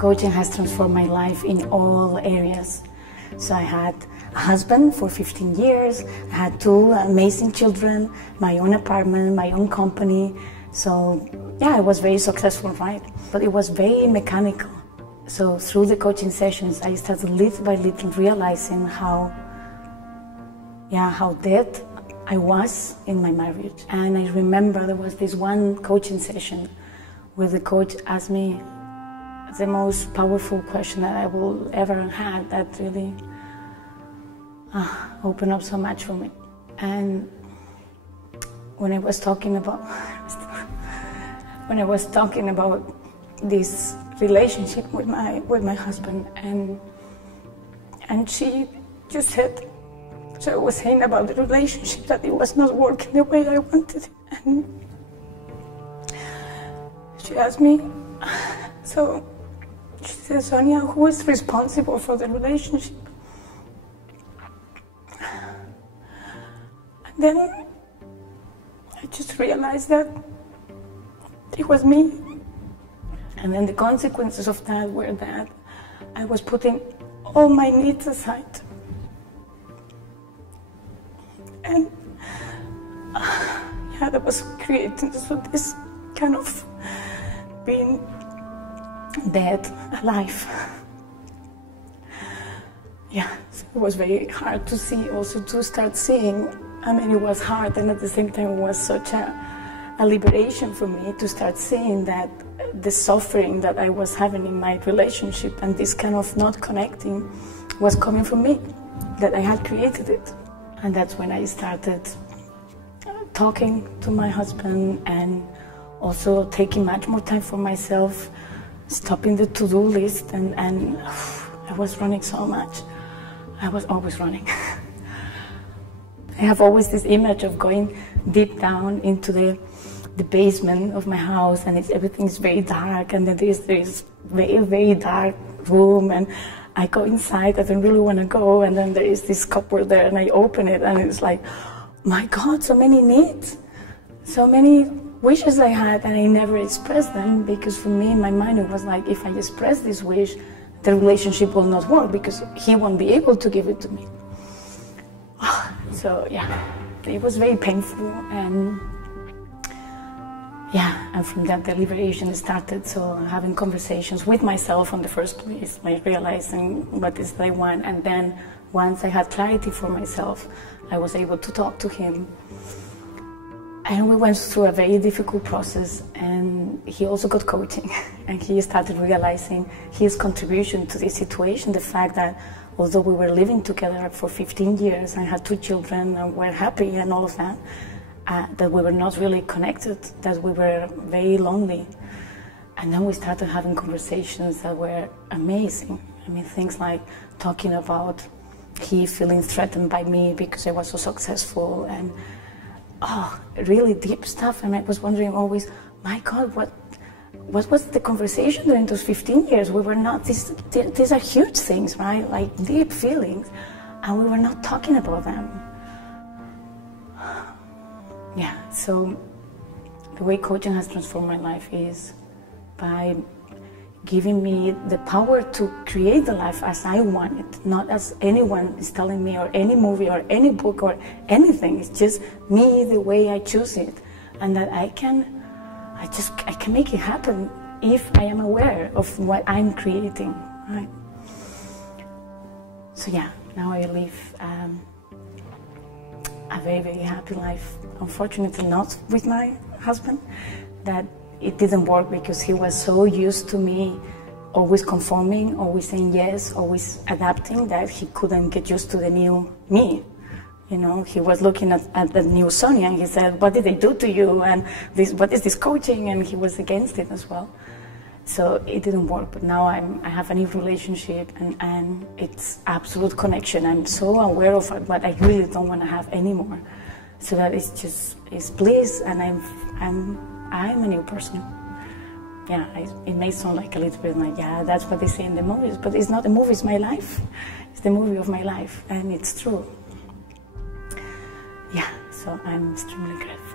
Coaching has transformed my life in all areas. So I had a husband for 15 years, I had 2 amazing children, my own apartment, my own company. So yeah, I was very successful, right? But it was very mechanical. So through the coaching sessions, I started little by little realizing how dead I was in my marriage. And I remember there was this one coaching session where the coach asked me the most powerful question that I will ever have, that really opened up so much for me. And when I was talking about this relationship with my husband, and she just said, so I was saying about the relationship that it was not working the way I wanted, and she asked me, so she said, Sonia, who is responsible for the relationship? And then I just realized that it was me. And then the consequences of that were that I was putting all my needs aside. And yeah, that was creating this kind of being dead, alive. Yeah, so it was very hard to see, also to start seeing. I mean, it was hard, and at the same time it was such a liberation for me to start seeing that the suffering that I was having in my relationship and this kind of not connecting was coming from me, that I had created it. And that's when I started talking to my husband and also taking much more time for myself, stopping the to-do list, and I was running so much. I was always running. I have always this image of going deep down into the basement of my house, and everything's very dark, and then there's very, very dark room, and I go inside, I don't really want to go, and then there is this cupboard there, and I open it, and it's like, my God, so many needs, so many wishes I had, and I never expressed them, because for me, in my mind, it was like, if I express this wish, the relationship will not work, because he won't be able to give it to me. So yeah, it was very painful, and yeah, and from that the liberation started. So having conversations with myself in the first place, like realizing what is I want, and then once I had clarity for myself, I was able to talk to him. And we went through a very difficult process, and he also got coaching, and he started realizing his contribution to this situation, the fact that although we were living together for 15 years and had 2 children and were happy and all of that, that we were not really connected, that we were very lonely. And then we started having conversations that were amazing. I mean, things like talking about he feeling threatened by me because I was so successful, and really deep stuff. And I was wondering always, my God, what was the conversation during those 15 years? We were not, these are huge things, right? Like deep feelings, and we were not talking about them. Yeah, so the way coaching has transformed my life is by giving me the power to create the life as I want it, not as anyone is telling me, or any movie or any book or anything. It's just me, the way I choose it, and that I can make it happen if I am aware of what I'm creating, right? So yeah, now I live a very, very happy life. Unfortunately not with my husband, that it didn't work because he was so used to me always conforming, always saying yes, always adapting, that he couldn't get used to the new me. You know, he was looking at the new Sonia, and he said, what did they do to you? And what is this coaching? And he was against it as well. So it didn't work, but now I have a new relationship, and it's absolute connection. I'm so aware of what I really don't want to have anymore. So that it's bliss, and I'm a new person. Yeah, it may sound like a little bit like, yeah, that's what they say in the movies, but it's not a movie, it's my life. It's the movie of my life, and it's true. Yeah, so I'm extremely grateful.